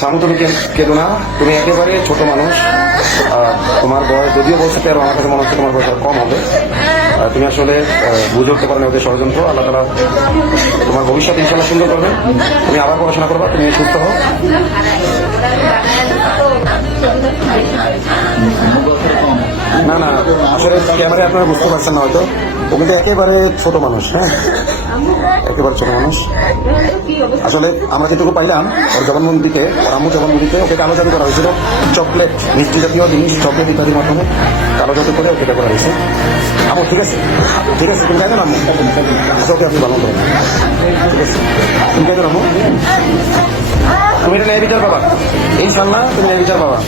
সামু তুমি কেঁদো না, তুমি একেবারে ছোট মানুষ। তোমার বয়স যদিও বলছে 13, আমার কাছে মনে হচ্ছে তোমার বয়স কম হবে। তুমি আসলে বুঝে উঠতে পারো না ওদের ষড়যন্ত্র। আল্লাহ তাআলা তোমার ভবিষ্যৎ ইনশাআল্লাহ সুন্দর করবে। তুমি আবার পড়াশোনা করবা, তুমি সুস্থ হও। না না, আসলে ক্যামেরায় আপনারা বুঝতে পারছেন না হয়তো, ও কিন্তু একেবারে ছোট মানুষ। হ্যাঁ, একেবারে ছোট মানুষ। আসলে আমরা যেটুকু পাইলাম, ওর জবানবন্দিতে, ওর আম্মু জবানবন্দিতে ওকে কালো জাদু করা হয়েছিল। চকলেট, মিষ্টি জাতীয় জিনিস, চকলেট ইত্যাদির মাধ্যমে কালো জাদু করে ওকে করা হয়েছে। আম্মু ঠিক আছে, ঠিক আছে, তুমি কেন আম্মু? আচ্ছা, ওকে আপনি ভালো করেন, ঠিক আছে, তুমি কেন আম্মু? তুমি এটা ন্যায় বিচার পাবা ইনশাল্লাহ, তুমি ন্যায় বিচার পাবা।